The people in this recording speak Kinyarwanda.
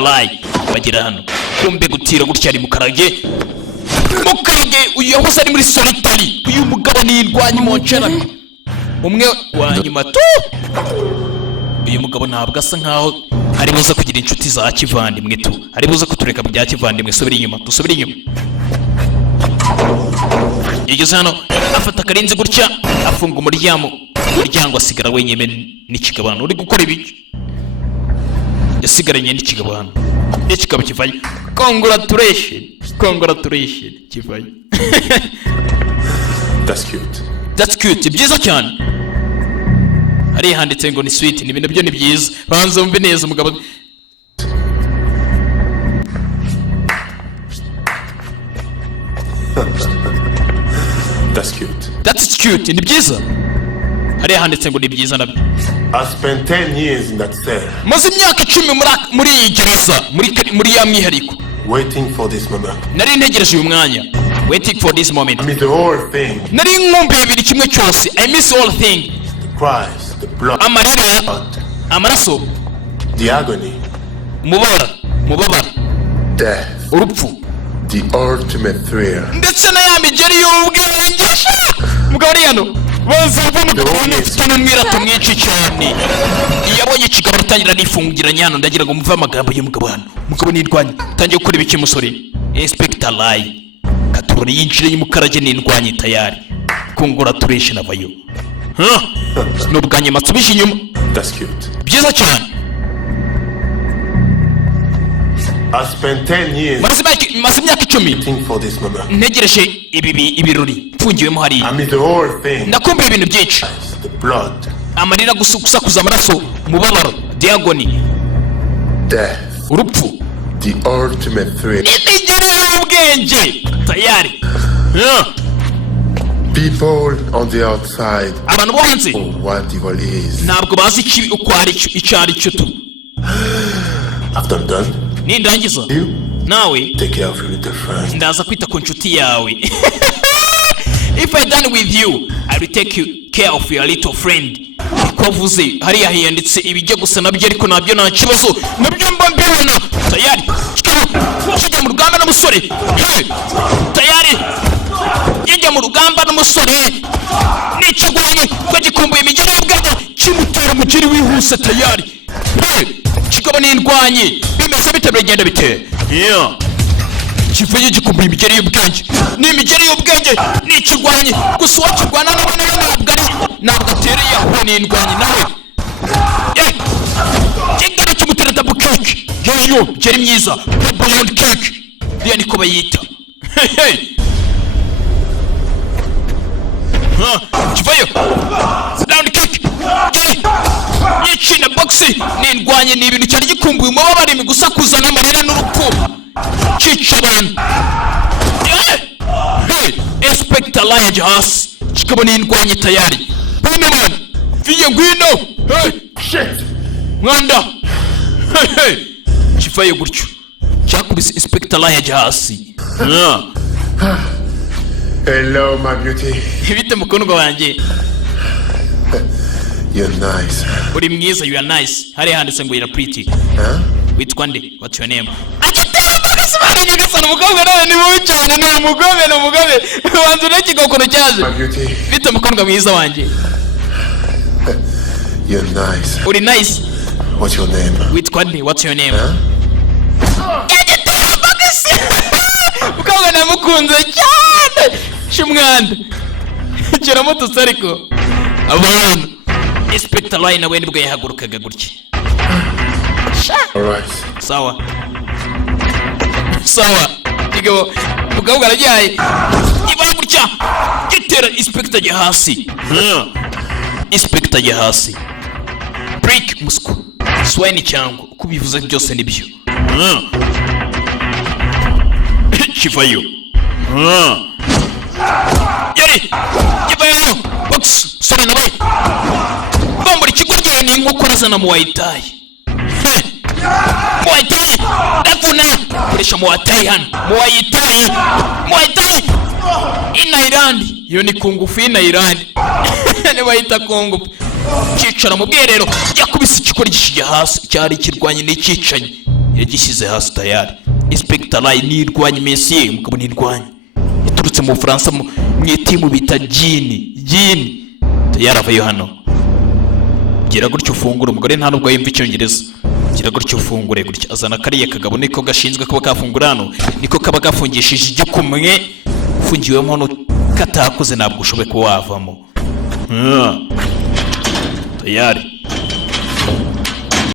Lai bagira hano kumbe gutira gutya ari mukarage uyu yahoze ari muri solitary uyu mugabo ni indwanyi monchera umwe wa nyuma tu uyu mugabo ntabwo asa nkaho ari buza kugira inshuti za kivandimwe tu ari buza kutureka bya kivandimwe subira inyuma dusubira inyuma yigeze hano afata karenze gutya afunga umuryango asigara wenyine n'ikigabano uri gukora ibiki yasigaranye n'ikigabano ikigabo kivayo congratulation kivayo that's cute byiza cyane hari handitse ngo ni sweet ni ibintu byo ni byiza banza umve neza umugabo that's cute ni byiza hari handitse ngo ni byiza nabyo I spent 10 years in that cell. Maze imyaka 10 muri iyi gereza muri ya mwihariko Waiting for this moment. Nari ntegereje uyu mwanya. Waiting for this moment. I miss the whole thing. Nari nkumbuye biri kimwe cyose. I miss all thing. The cries, the blood. Amarira. Amaraso. The agony. Mubabara. Death. Urupfu. The ultimate thrill. Ndetse na ya migeri y'ubwengesha. Mugabo hano. Bazumva mugabone ufite n'umwirato mwinshi cyane. Iyabonye kigabo rutangira nifungiranye hano ndagira ngo mumve amagambo y'umugabo hano. Mugabo n'indwanyi tangiye gukora ibiki musore. Inspector Lai. Katurori yinjire y'umukarage n'indwanyi tayari. Congratulation abayo. Nubwanye matsubisha inyuma. That's cute. Byiza cyane. I spent 10 years maze imyaka 10 waiting for this moment. Ntegereje ibirori mfungiwemo hari. I miss the whole thing. Ndakumbuye ibintu byinshi. The blood. Amarira gusakuza amaraso mubabaro the agony. Death. Urupfu. The ultimate thrill. Imigeri y'ubwenge tayari. People on the outside. Abantu bo hanze. What evil is. Ntabwo bazi uko ari cyo tu. After I'm done. Nindangiza. Nawe. Take care of your little friend. Ndaza kwita ku nshuti yawe. If I done with you, I will take care of your little friend. Ikovuze hari yahiyanditse ibijya gusa nabyo ariko nabyo nta kibazo. Nabyo mba mbibona. Tayari. Washije mu rugamba n'umusore. Tayari. Yajya mu rugamba n'umusore. N'ikigwanye ko gikumbuye imigeri y'ubwenge kimutera mugeri wihuse tayari. Kigabo n'indwanyi bimeze bite bigenda bite. Kivuye gikumbuye imigeri y'ubwenge. Ni imigeri y'ubwenge n'ikigwanye gusa wakirwana n'abana ntabwo atereye aho n'indwanyi nawe. Kigabo kimutera double cake. Yo geri myiza. Double cake. Riya niko bayita. Kivayo. Down cake. Yicina boxi n'indwanye ni ibintu cyari gikumbuye umubabare gusakuza n'amarira n'urupfu. Cica abantu. Inspector Lai hasi. Kigabo n'indwanye tayari. Bwana viye ngwino. Shit. Mwanda. Kivayo gutyo. Cyakubise Inspector Lai hasi. Hello my beauty. Ibite mukundwa wanjye. You're nice. Uri mwiza, you are nice. Hari handitse ngo you're pretty. Witwa nde? What's your name? Nyagasana umukobwa nawe ni mubi cyane ni umugobe wanzu n'ikigokoro cyaje. My beauty. Bite mukundwa mwiza wanjye. You're nice. Uri nice. What's your name? Witwa nde? What's your name? Mukobwa namukunze cyane. Shimwanda. Kira moto sariko. Abantu. Inspector Lai nawe nibwo yahagurukaga gutya. Alright. Sawa. Kigabo mugabo aragiye. Ibaye gutya. Gitera Inspector hasi. Inspector hasi. Break musku. Swine cyango kubivuze byose nibyo. Kivayo. Yari. Kivayo. Box. Sorry nawe. Bamburi kigogeye ni nko korazana mu wayitaye. Muwayitaye. Ndakuna. Kuresha mu wayitaye hano. Muwayitaye. Ina Iran. Yo ni kungufu ina Iran. Ne bayita kungufu. Kicara mu bwerero yakubise ikikora gishije hasi cyari kirwanye n'ikicanye. yagishyize hasi tayari. Inspector Ray nirwanye Messier, umugabo nirwanye yaturutse mu Bufaransa mu itimu bita Jini tayari avayo hano. Gira gutyo ufungura, umugore nta nubwo yumva icyongereza. Gira gutyo ufungure gutyo, azana kariya kagabo niko gashinzwe kuba kafungura hano, niko kaba gafungishije igikumwe, ufungiwemo hano katakoze ntabwo ushoboye kuba wavamo. Tayari